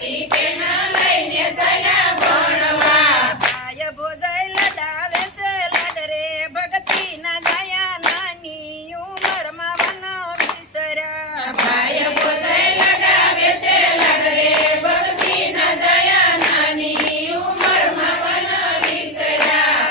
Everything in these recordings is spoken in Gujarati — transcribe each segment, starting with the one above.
દાદી બેન લઈને સયા ભણવા ભાઈ ભોજાઈ લડાવે છે લાડ રે ભક્તિ ના ગાયા નાની ઉંમરમાં વન વિસર્યા ભાઈ ભોજાઈ લડાવે છે લાડ રે ભક્તિ ના જયા નાની ઉંમરમાં વન વિસર્યા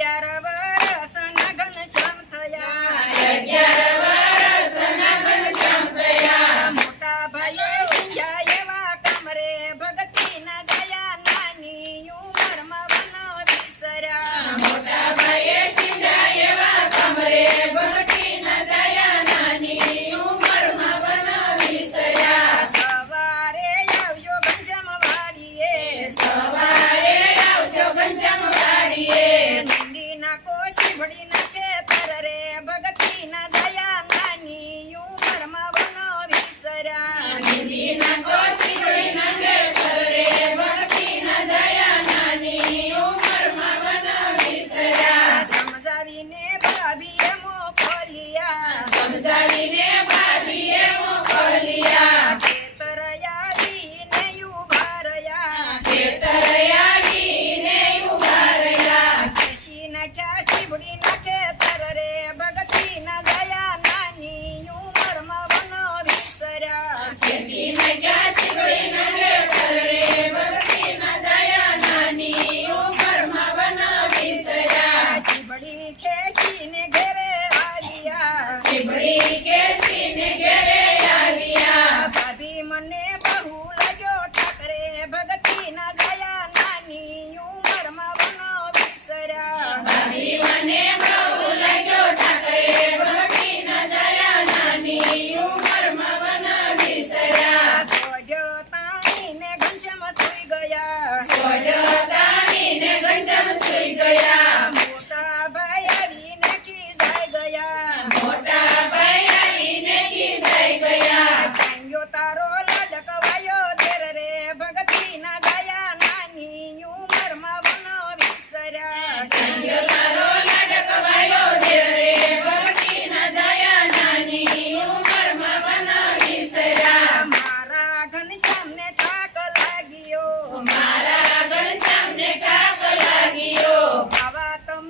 11 વર્ષના ઘનશ્યામ થયા 11 વર્ષના ઘનશ્યામ થયા મોટા ભાઈએ સિંધ્યા એવા કમરે ભક્તિ ના ગાયા નાની ઉંમરમાં વન વિસર્યા મોટા ભાઈએ સિંધા એવા કમરે ભક્તિ ન જયા નાની ઉંમરમાં વન વિસર્યા સવારે આવજો ઘનશ્યામ વાડીએ સવારે આવજો ઘનશ્યામ વાડીએ નિંદીના કોશી ભળી નાખે પર રે ભક્તિ ના જયા નાની ઉંમરમાં વન વિસર્યા નિંદીના કોશી ભળી નાખે કરે ભક્તિ ન જયા નાની ઉંમરમાં વન વિસર્યા સમજાવીને ભાભીએ મોકલ્યા સમજાવીને ભાભીએ મોકલ્યા ખેતર આવીને ઊભા રહ્યા ખેતર આવીને ઊભા રહ્યા કેસી નાખ્યા શીબડી નાખે પર રે ભક્તિ ના જયા નાની ઉંમરમાં વન વિસર્યા કેસી ને ક્યાં શીબડી નાખે કરે ભક્તિ ન જયા નાની ઉંમરમાં વન વિસર્યા શીબડી ખેંચીને ઘેરે આવ્યા શીબડી કેસીને ઘેરે આવ્યા ભાભી મને બહુ લાગ્યો ઠાકરે ભક્તિ ના જયા નાની ઉંમરમાં વન વિસર્યા ભાભી મને બહુ લાગ્યો ઠાકરે ભક્તિ ન જયા નાની ઉંમરમાં વન વિસર્યા સોઢ્યો તાણીને ઘનશ્યામ સૂઈ ગયા સોડ્યો તાણીને ઘનશ્યામ સૂઈ ગયા મોટા ભાઈ આવીને ખીજાઈ ગયા મોટા ભાઈ આવીને ખીજાઈ ગયા ભાંગ્યો તારો લડકવાયો ધેર રે ભક્તિ ના જયા નાની ઉંમરમાં વન વિસર્યા ભાંગ્યો તારો લડકવાયો ધીર રે ભક્તિ ન જયા નાની ઉંમરમાં વન વિસર્યા મારા ઘનશ્યામને ઠાક લાગ્યો મારા ઘનશ્યામને ઠાક લાગ્યો આવા તો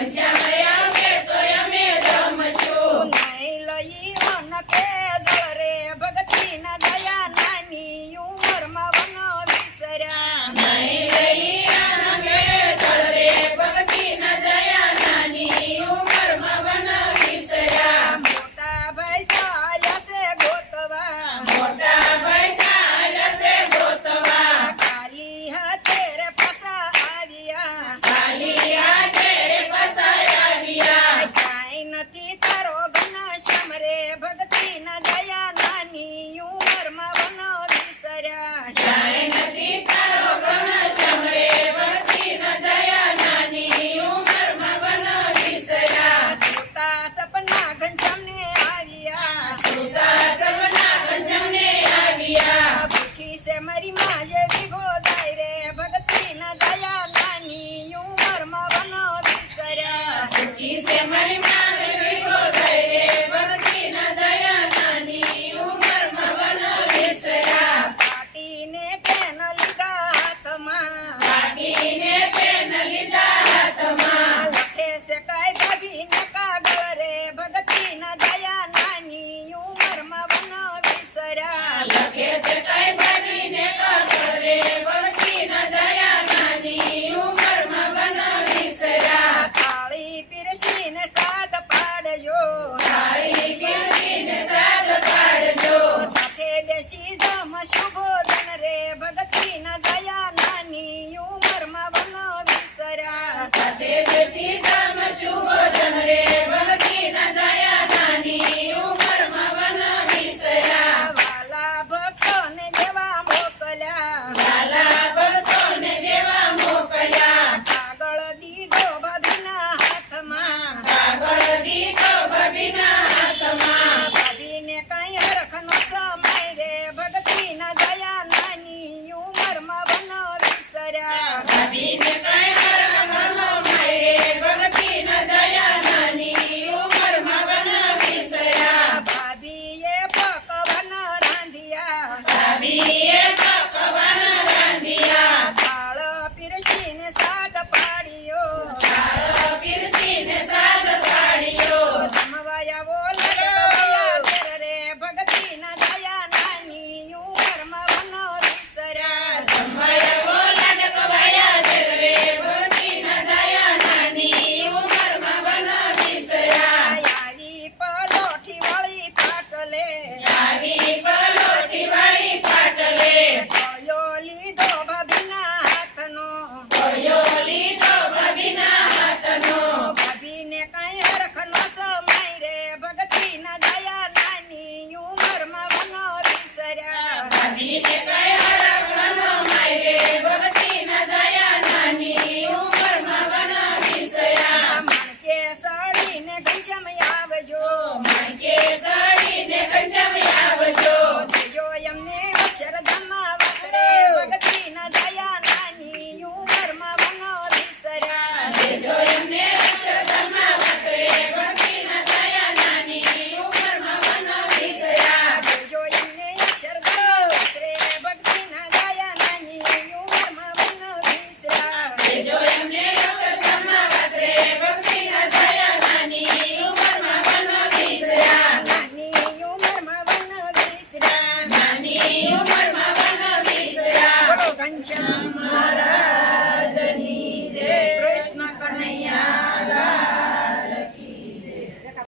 ઘનશ્યામ આવશે તોય અમે જમશું. નહીં લઈ અન્ન કે જળ રે ભગતીના દયા નાની ઉંમરમાં વન વિસર્યા. નહીં લઈ આનંદે જળ રે ભક્તિના જયા નાની ઉંમરમાં વન વિસર્યા. મોટા ભાઈ સાયા છે ગોતવા મોટા ભાઈ ચાલ્યા છે ગોતવા. ખાલી હાથે રે પાછા આવ્યા. ખાલી હાથે પાછા આવ્યા. કાંઈ નથી તારો ઘનશ્યામ રે ભગતીના દયા નાની ઉંમરમાં વન વિસર્યા. ક્યાંય નથી તારો ઘનશ્યામ રે ભક્તિના જયા નાની ઉંમરમાં વન વિસર્યા. સુતા સપના ઘનશ્યામને આવ્યા. સુતા સપના ઘનશ્યામને આવ્યા. ભૂખી છે મારી માં જેવી ગોદાઈ રે ભગતીના દયા નાની ઉંમરમાં વન વિસર્યા. દુઃખી છે મારી માને વિગો થઈ રે ભક્તિના જયા નાની ઉંમરમાં વન વિસર્યા. પાટીને પેન લીધા હાથમાં. કાઢીને પેન લીધા હાથમાં. લખે છે કાંઈ ભાભીને કાગળ રે ભગતીના દયા નાની ઉંમરમાં વન વિસર્યા. લખે છે કઈ ભાભીને કાગળ રે ભક્તિના જયા નાની ઉંમરમાં વન વિસર્યા. થાળી પીરસીને સાદ પાડજો. થાળી પીરસીને સાદ પાડજો. સાથે બેસી જમશું ભોજન રે ભગતીના દયા નાની ઉંમરમાં વન વિસર્યા. સાથે બેસી જમશું ભોજન રે ભક્તિના જયા નાની ઉંમરમાં વન વિસર્યા. વાલા ભક્તોને દેવા મોકલ્યા. લાલા ભક્તોને દેવા મોકલ્યા. કાગળ દીધો ભાભીના હાથમાં. કાગળ દીધો ભાભીના